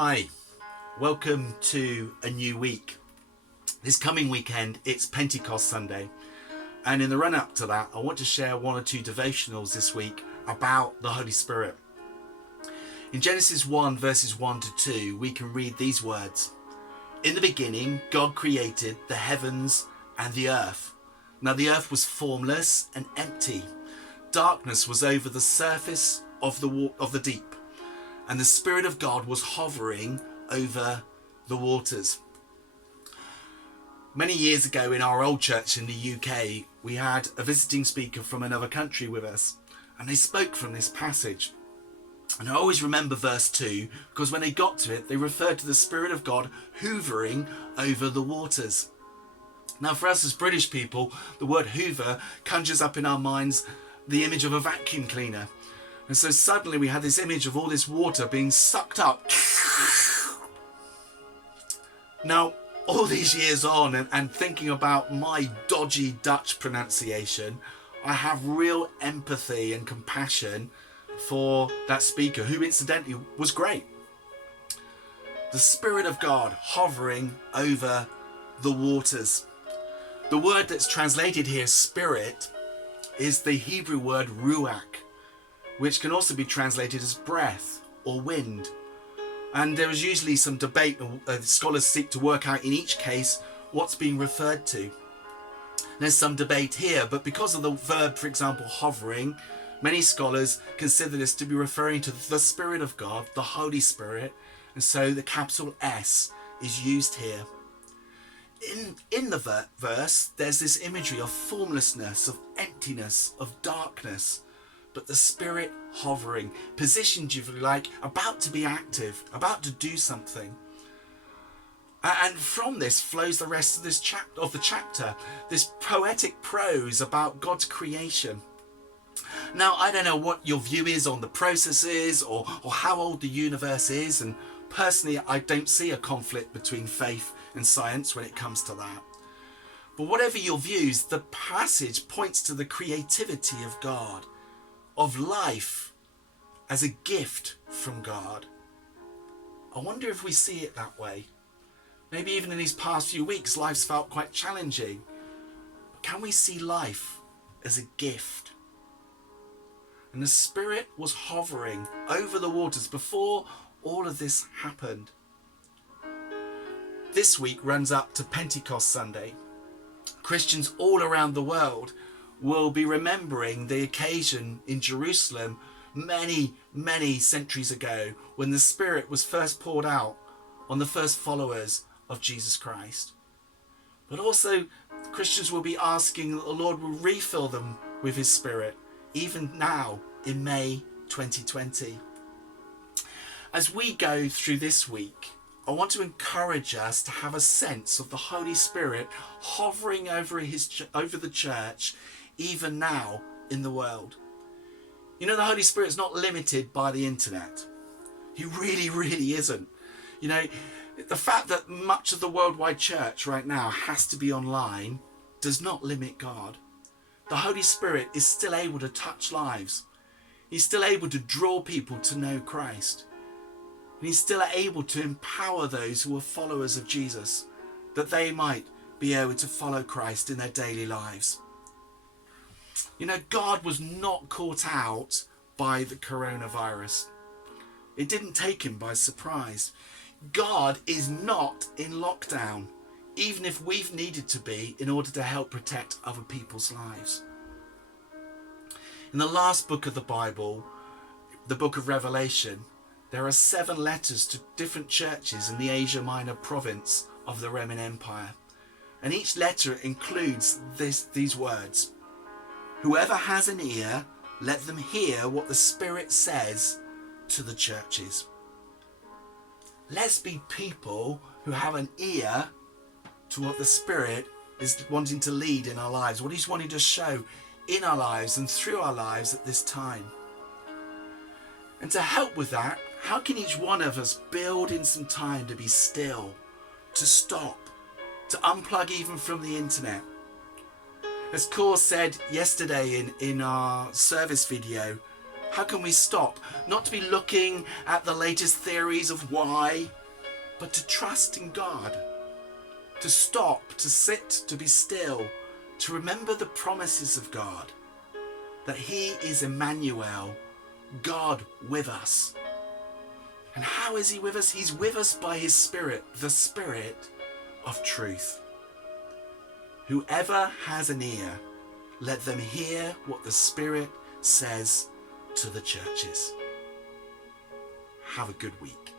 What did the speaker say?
Hi, welcome to a new week. This coming weekend, it's Pentecost Sunday. And in the run up to that, I want to share one or two devotionals this week about the Holy Spirit. In Genesis 1 verses 1 to 2, we can read these words. In the beginning, God created the heavens and the earth. Now the earth was formless and empty. Darkness was over the surface of the deep. And the Spirit of God was hovering over the waters. Many years ago in our old church in the UK, we had a visiting speaker from another country with us, and they spoke from this passage. And I always remember verse 2, because when they got to it, they referred to the Spirit of God hovering over the waters. Now for us as British people, the word hoover conjures up in our minds the image of a vacuum cleaner. And so suddenly we had this image of all this water being sucked up. Now, all these years on and thinking about my dodgy Dutch pronunciation, I have real empathy and compassion for that speaker, who incidentally was great. The Spirit of God hovering over the waters. The word that's translated here, spirit, is the Hebrew word ruach, which can also be translated as breath or wind. And there is usually some debate, scholars seek to work out in each case what's being referred to. There's some debate here, but because of the verb, for example, hovering, many scholars consider this to be referring to the Spirit of God, the Holy Spirit, and so the capital S is used here. In the verse, there's this imagery of formlessness, of emptiness, of darkness, but the Spirit hovering, positioned, if you like, about to be active, about to do something. And from this flows the rest of this chapter, this poetic prose about God's creation. Now, I don't know what your view is on the processes or how old the universe is, and personally, I don't see a conflict between faith and science when it comes to that. But whatever your views, the passage points to the creativity of God, of life as a gift from God. I wonder if we see it that way. Maybe even in these past few weeks, life's felt quite challenging. Can we see life as a gift? And the Spirit was hovering over the waters before all of this happened. This week runs up to Pentecost Sunday. Christians all around the world will be remembering the occasion in Jerusalem many centuries ago when the Spirit was first poured out on the first followers of Jesus Christ. But also Christians will be asking that the Lord will refill them with His Spirit even now in May 2020. As we go through this week, I want to encourage us to have a sense of the Holy Spirit hovering over the church even now in the world. You know, the Holy Spirit is not limited by the internet. He really isn't. You know, the fact that much of the worldwide church right now has to be online does not limit God. The Holy Spirit is still able to touch lives. He's still able to draw people to know Christ. And He's still able to empower those who are followers of Jesus, that they might be able to follow Christ in their daily lives. You know, God was not caught out by the coronavirus. It didn't take Him by surprise. God is not in lockdown, even if we've needed to be in order to help protect other people's lives. In the last book of the Bible, the book of Revelation, there are 7 letters to different churches in the Asia Minor province of the Roman Empire. And each letter includes these words. Whoever has an ear, let them hear what the Spirit says to the churches. Let's be people who have an ear to what the Spirit is wanting to lead in our lives, what He's wanting to show in our lives and through our lives at this time. And to help with that, how can each one of us build in some time to be still, to stop, to unplug even from the internet? As Kor said yesterday in our service video, How can we stop? Not to be looking at the latest theories of why, but to trust in God. To stop, to sit, to be still, to remember the promises of God. That he is Emmanuel, God with us. And how is he with us? He's with us by his Spirit, the Spirit of truth. Whoever has an ear, let them hear what the Spirit says to the churches. Have a good week.